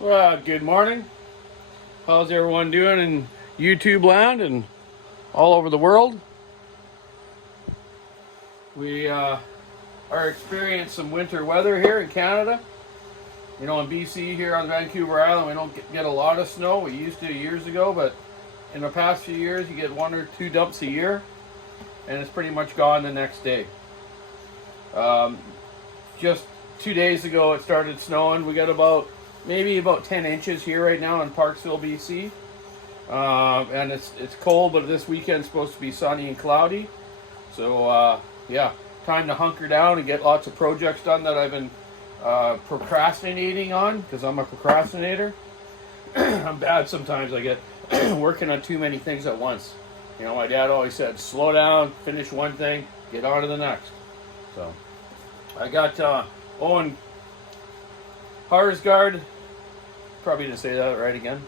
Well, good morning. How's everyone doing in YouTube land and all over the world? We are experiencing some winter weather here in Canada. You know, in BC here on Vancouver Island, we don't get a lot of snow. We used to years ago, but in the past few years, you get 1 or 2 dumps a year, and it's pretty much gone the next day. Just 2 days ago, it started snowing. We got maybe about 10 inches here right now in Parksville, BC. And it's cold, but this weekend's supposed to be sunny and cloudy. So yeah, time to hunker down and get lots of projects done that I've been procrastinating on, because I'm a procrastinator. I'm bad sometimes. I get working on too many things at once. You know, my dad always said, slow down, finish one thing, get on to the next. So I got Owen Harsgaard, probably didn't say that right again,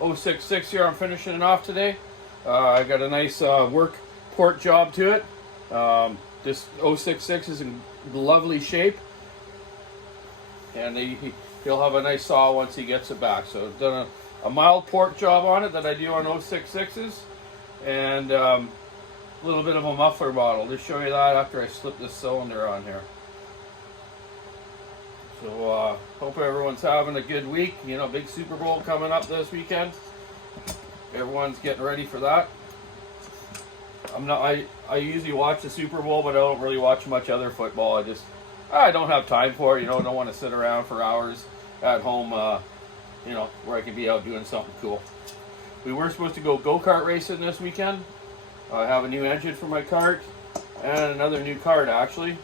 066 here. I'm finishing it off today. I got a nice work port job to it. This 066 is in lovely shape, and he'll have a nice saw once he gets it back. So I've done a mild port job on it that I do on 066s, and a little bit of a muffler model. Just show you that after I slip this cylinder on here. So hope everyone's having a good week. You know, big Super Bowl coming up this weekend. Everyone's getting ready for that. I usually watch the Super Bowl, but I don't really watch much other football. I don't have time for it. You know, I don't want to sit around for hours at home, you know, where I can be out doing something cool. We were supposed to go-kart racing this weekend. I have a new engine for my kart and another new kart, actually.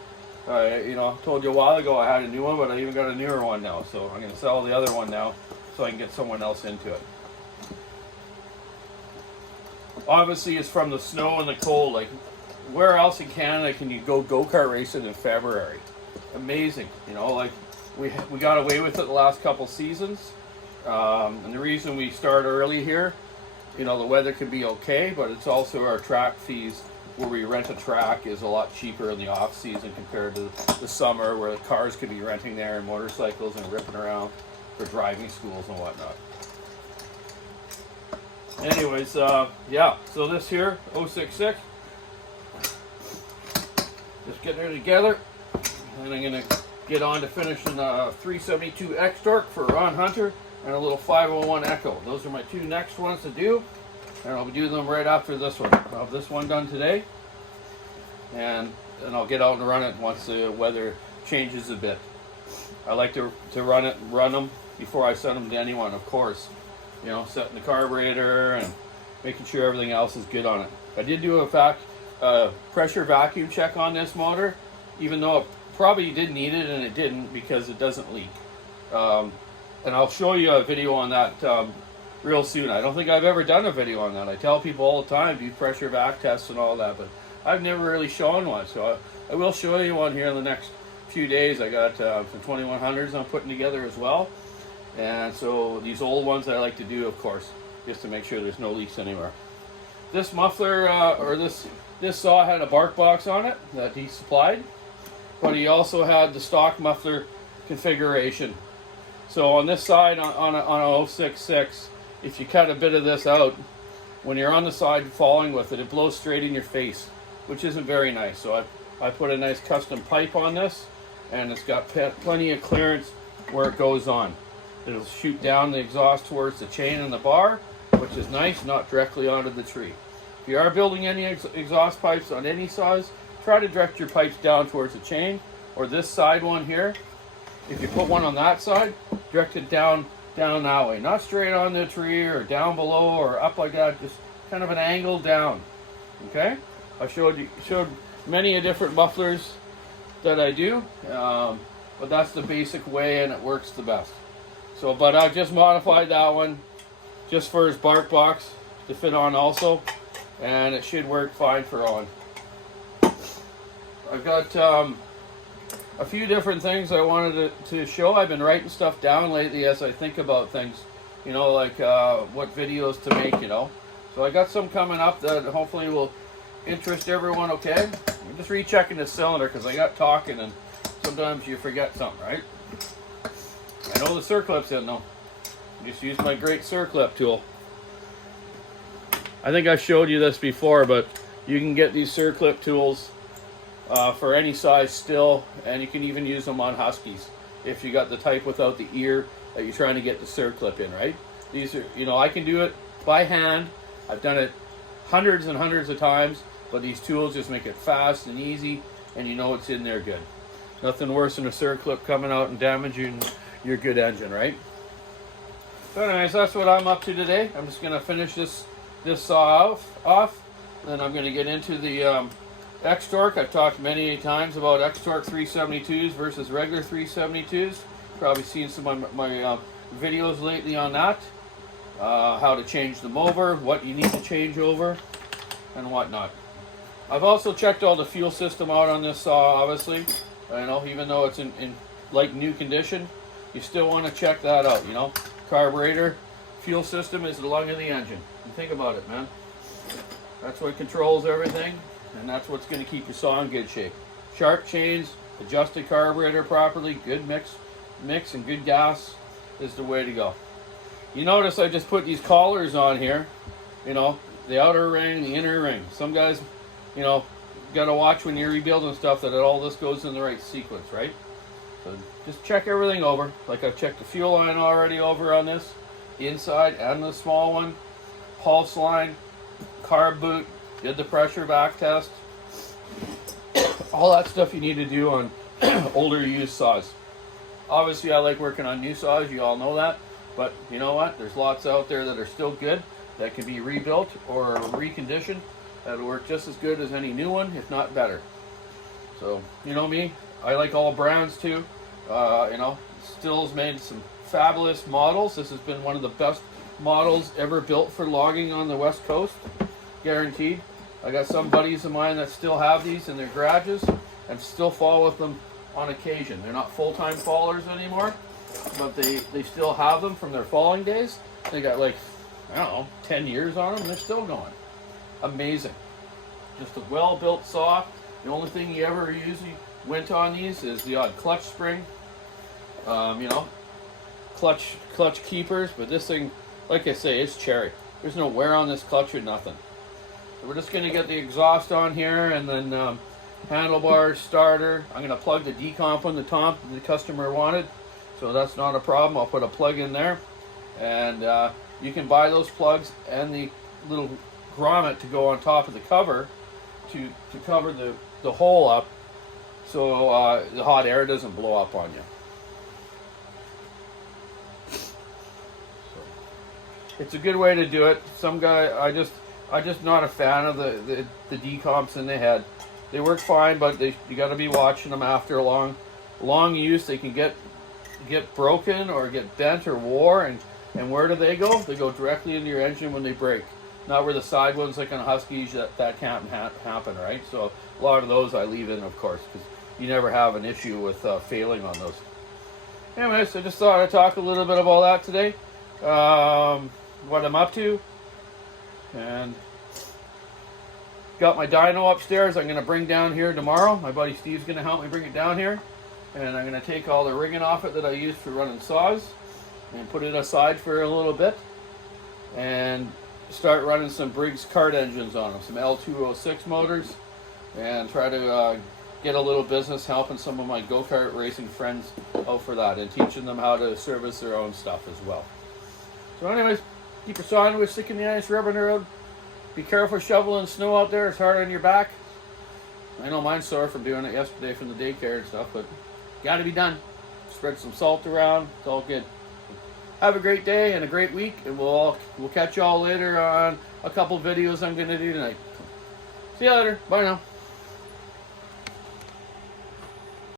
You know, I told you a while ago I had a new one, but I even got a newer one now. So I'm going to sell the other one now so I can get someone else into it. Obviously, it's from the snow and the cold. Like, where else in Canada can you go-kart racing in February? Amazing. You know, like, we got away with it the last couple seasons. And the reason we start early here, you know, the weather can be okay, but it's also our track fees where we rent a track is a lot cheaper in the off season compared to the summer, where the cars could be renting there and motorcycles and ripping around for driving schools and whatnot. Anyways, yeah, so this here, 066, just getting it together, and I'm going to get on to finishing a 372 X-Torque for Ron Hunter and a little 501 Echo. Those are my 2 next ones to do, and I'll be doing them right after this one. I'll have this one done today, and I'll get out and run it once the weather changes a bit. I like to run them before I send them to anyone, of course. You know, setting the carburetor and making sure everything else is good on it. I did do a pressure vacuum check on this motor, even though it probably did need it, and it didn't, because it doesn't leak. And I'll show you a video on that real soon. I don't think I've ever done a video on that. I tell people all the time, do pressure vac tests and all that, but I've never really shown one. So I will show you one here in the next few days. I got some 2100s I'm putting together as well. And so these old ones I like to do, of course, just to make sure there's no leaks anywhere. This muffler, or this saw had a bark box on it that he supplied, but he also had the stock muffler configuration. So on this side, on a 066, if you cut a bit of this out, when you're on the side falling with it, it blows straight in your face, which isn't very nice. So I put a nice custom pipe on this, and it's got plenty of clearance where it goes on. It'll shoot down the exhaust towards the chain and the bar, which is nice, not directly onto the tree. If you are building any exhaust pipes on any saws, try to direct your pipes down towards the chain, or this side one here. If you put one on that side, direct it down that way. Not straight on the tree or down below or up like that, just kind of an angle down. Okay? I showed many different mufflers that I do, but that's the basic way, and it works the best. So, but I've just modified that one just for his bark box to fit on also, and it should work fine for on. I've got a few different things I wanted to show. I've been writing stuff down lately as I think about things, you know, like what videos to make, you know. So I got some coming up that hopefully will interest everyone, okay? I'm just rechecking the cylinder because I got talking and sometimes you forget something, right? I know the circlip's in though. Just use my great circlip tool. I think I showed you this before, but you can get these circlip tools for any size Stihl, and you can even use them on Huskies if you got the type without the ear that you're trying to get the circlip in, right? These are, you know, I can do it by hand. I've done it hundreds and hundreds of times, but these tools just make it fast and easy, and you know it's in there good. Nothing worse than a circlip coming out and damaging your good engine, right? So anyways, that's what I'm up to today. I'm just gonna finish this saw off. Then I'm gonna get into the X-Torque. I've talked many times about X-Torque 372s versus regular 372s. Probably seen some of my videos lately on that. How to change them over, what you need to change over, and whatnot. I've also checked all the fuel system out on this saw, obviously. You know, even though it's in like new condition, you still want to check that out, you know. Carburetor, fuel system is the lung of the engine. And think about it, man. That's what controls everything, and that's what's going to keep your saw in good shape. Sharp chains, adjusted carburetor properly, good mix and good gas is the way to go. You notice I just put these collars on here, you know, the outer ring, the inner ring. Some guys, you know, got to watch when you're rebuilding stuff that all this goes in the right sequence, right? So just check everything over. Like I've checked the fuel line already over on this, the inside and the small one, pulse line, carb boot, did the pressure back test. All that stuff you need to do on older used saws. Obviously I like working on new saws, you all know that. But you know what? There's lots out there that are still good, that can be rebuilt or reconditioned. That'll work just as good as any new one, if not better. So, you know me, I like all brands too. You know, Stihl's made some fabulous models. This has been one of the best models ever built for logging on the West Coast, guaranteed. I got some buddies of mine that still have these in their garages and still fall with them on occasion. They're not full-time fallers anymore, but they still have them from their falling days. They got like, I don't know, 10 years on them, and they're still going. Amazing. Just a well-built saw. The only thing you ever usually went on these is the odd clutch spring. You know, clutch keepers, but this thing, like I say, it's cherry. There's no wear on this clutch or nothing. So we're just going to get the exhaust on here, and then handlebars, starter. I'm going to plug the decomp on the top the customer wanted, so that's not a problem. I'll put a plug in there, and you can buy those plugs and the little grommet to go on top of the cover to cover the hole up, so the hot air doesn't blow up on you. So, it's a good way to do it. Some guy, I just not a fan of the decomps in the head. They work fine, but you got to be watching them after a long use. They can get broken or get bent or wore, and where do they go? They go directly into your engine when they break. Not where the side ones like on Huskies, that can't happen, right? So a lot of those I leave in, of course, because you never have an issue with failing on those. Anyways, I just thought I'd talk a little bit about that today, what I'm up to, and got my dyno upstairs. I'm going to bring down here tomorrow. My buddy Steve's going to help me bring it down here, and I'm going to take all the rigging off it that I use for running saws and put it aside for a little bit, and start running some Briggs kart engines on them, some L206 motors, and try to get a little business helping some of my go-kart racing friends out for that, and teaching them how to service their own stuff as well. So anyways, keep your sandwich, stick in the ice, rubber in the road. Be careful shoveling snow out there, it's hard on your back. I know mine's sore from doing it yesterday from the daycare and stuff, but gotta be done. Spread some salt around, it's all good. Have a great day and a great week, and we'll catch y'all later on a couple videos I'm going to do tonight. See you later. Bye now.